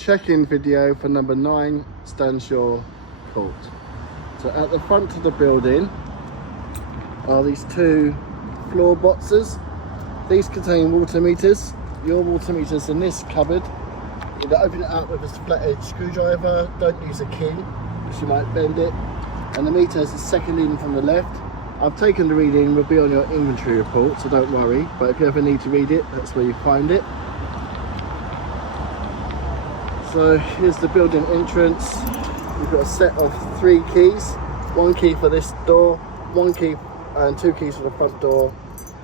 check-in video for number 9 Stanshawe Court. So at the front of the building are these 2 floor boxes. These contain water meters. Your water meter's in this cupboard. Either open it up with a flat-edge screwdriver, don't use a key because you might bend it. And the meter is the second in from the left. I've taken the reading, will be on your inventory report, so don't worry. But if you ever need to read it, that's where you find it. So here's the building entrance. We've got a set of 3 keys. 1 key for this door, 1 key and 2 keys for the front door,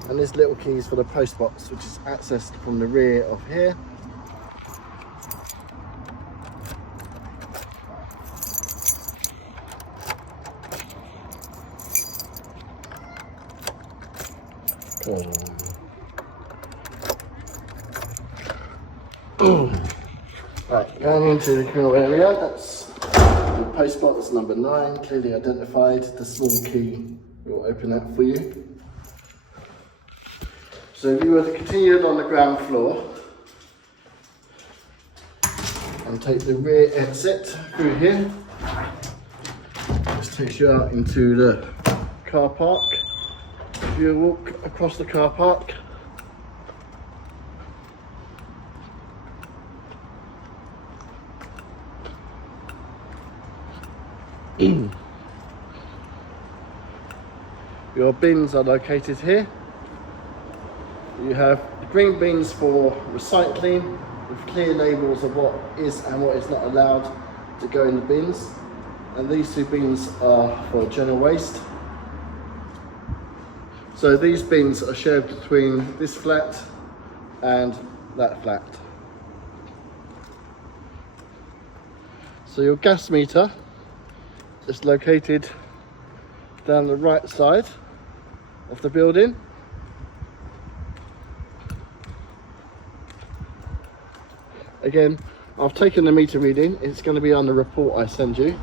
and this little keys for the post box, which is accessed from the rear of here. Right, going into the communal area, that's the post box number 9, clearly identified. The small key will open that for you. So if you were to continue on the ground floor and take the rear exit through here, this takes you out into the car park. If you walk across the car park, your bins are located here. You have green bins for recycling with clear labels of what is and what is not allowed to go in the bins. And these 2 bins are for general waste. So these bins are shared between this flat and that flat. So your gas meter is located down the right side of the building. Again, I've taken the meter reading. It's going to be on the report I send you,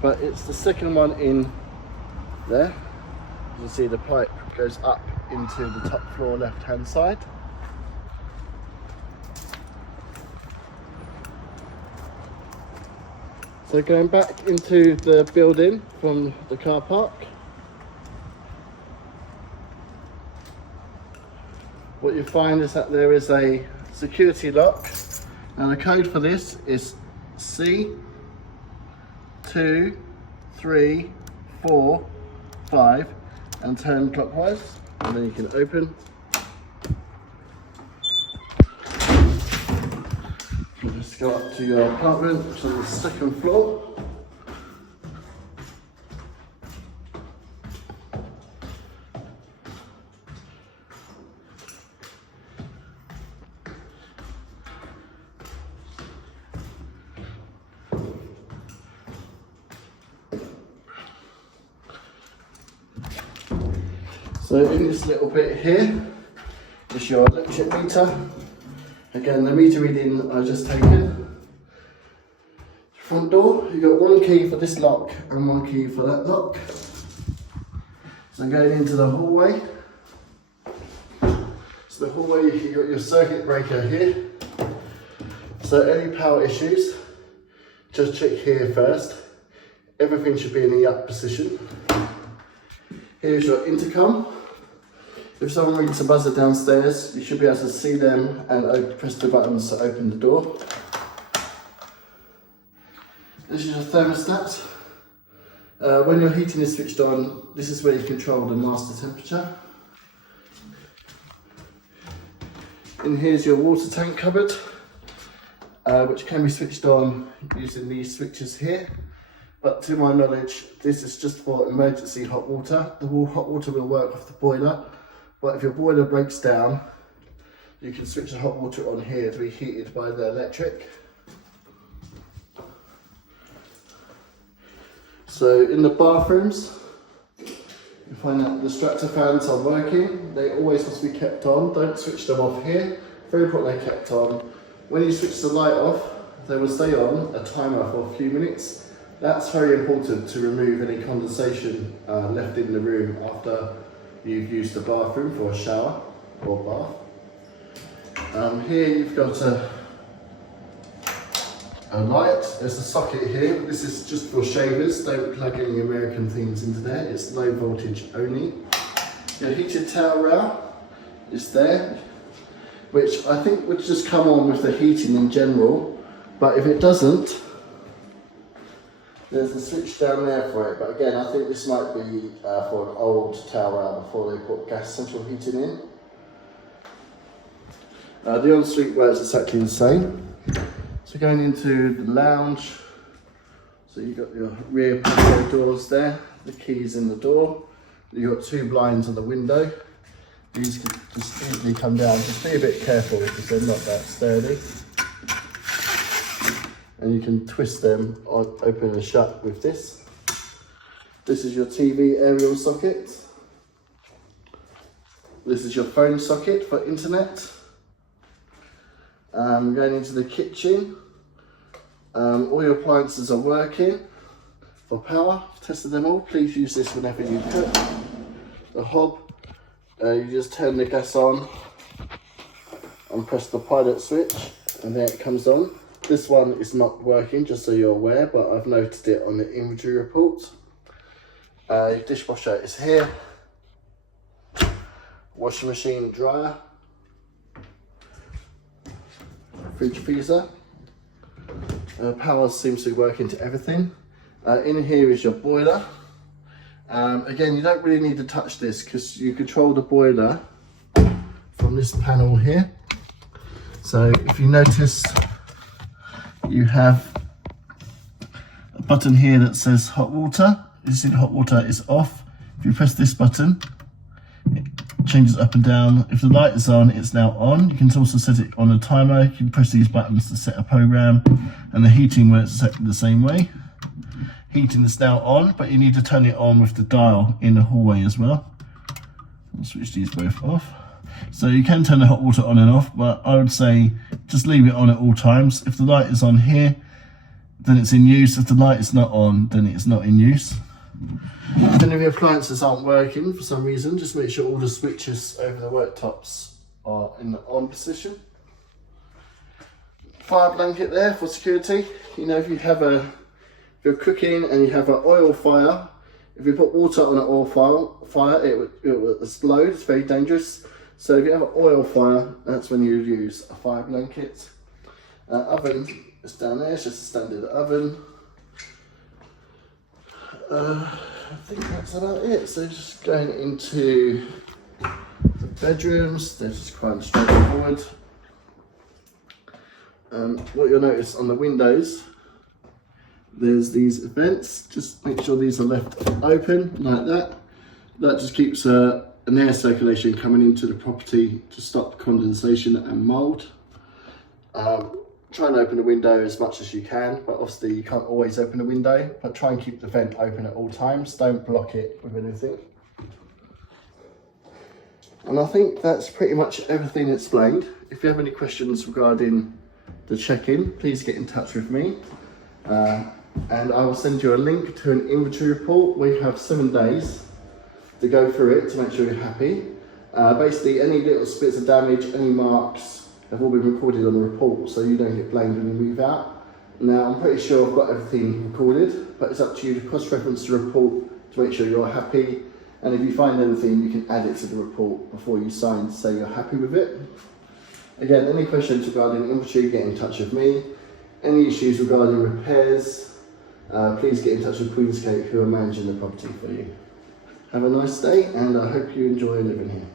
but it's the second one in there. You can see the pipe goes up into the top floor left hand side. So going back into the building from the car park, what you find is that there is a security lock. Now the code for this is C2345 and turn clockwise, and then you can open. You just go up to your apartment, which is on the 2nd floor. So in this little bit here is your electric meter. Again, the meter reading I just taken. Front door, you've got 1 key for this lock and 1 key for that lock. So going into the hallway. So the hallway, you've got your circuit breaker here. So any power issues, just check here first. Everything should be in the up position. Here's your intercom. If someone rings the buzzer downstairs, you should be able to see them and press the buttons to open the door. This is your thermostat. When your heating is switched on, this is where you control the master temperature. And here's your water tank cupboard, which can be switched on using these switches here. But to my knowledge, this is just for emergency hot water. The hot water will work with the boiler, but if your boiler breaks down, you can switch the hot water on here to be heated by the electric. So in the bathrooms, you find that the distractor fans are working. They always must be kept on. Don't switch them off here. Very important they're kept on. When you switch the light off, they will stay on a timer for a few minutes. That's very important to remove any condensation left in the room after you've used the bathroom for a shower or bath. Here you've got a a light. There's a socket here. This is just for shavers. Don't plug any American things into there. It's low voltage only. Your heated towel rail is there, which I think would just come on with the heating in general. But if it doesn't, there's a switch down there for it. But again, I think this might be for an old towel rail before they put gas central heating in. The ensuite works exactly the same. So going into the lounge, so you've got your rear patio doors there, the keys in the door. You've got 2 blinds on the window. These can just easily come down. Just be a bit careful because they're not that sturdy. And you can twist them on, open and shut with this. This is your TV aerial socket. This is your phone socket for internet. Going into the kitchen, all your appliances are working. For power, I've tested them all. Please use this whenever you cook. The hob, you just turn the gas on and press the pilot switch, and there it comes on. This one is not working, just so you're aware, but I've noted it on the inventory report. Your dishwasher is here. Washing machine, dryer. Fridge, freezer. Power seems to be working to everything. In here is your boiler. Again, you don't really need to touch this because you control the boiler from this panel here. So if you notice, you have a button here that says hot water. You see the hot water is off. If you press this button, it changes up and down. If the light is on, it's now on. You can also set it on a timer. You can press these buttons to set a program, and the heating works exactly the same way. Heating is now on, but you need to turn it on with the dial in the hallway as well. I'll switch these both off. So you can turn the hot water on and off, but I would say just leave it on at all times. If the light is on here, then it's in use. If the light is not on, then it's not in use. If any of your appliances aren't working for some reason, just make sure all the switches over the worktops are in the on position. Fire blanket there for security. You know, if you're cooking and you have an oil fire, if you put water on an oil fire, it will explode. It's very dangerous. So if you have an oil fire, that's when you use a fire blanket. Oven is down there. It's just a standard oven. I think that's about it. So just going into the bedrooms, they're just quite straightforward. What you'll notice on the windows, there's these vents. Just make sure these are left open like that. That just keeps an air circulation coming into the property to stop condensation and mold. Try and open the window as much as you can, but obviously you can't always open the window, but try and keep the vent open at all times. Don't block it with anything. And I think that's pretty much everything explained. If you have any questions regarding the check-in, please get in touch with me. And I will send you a link to an inventory report. We have 7 days to go through it to make sure you're happy. Basically, any little bits of damage, any marks, have all been recorded on the report, so you don't get blamed when you move out. Now, I'm pretty sure I've got everything recorded, but it's up to you to cross-reference the report to make sure you're happy. And if you find anything, you can add it to the report before you sign to say you're happy with it. Again, any questions regarding inventory, get in touch with me. Any issues regarding repairs, please get in touch with Queenscape, who are managing the property for you. Have a nice day, and I hope you enjoy living here.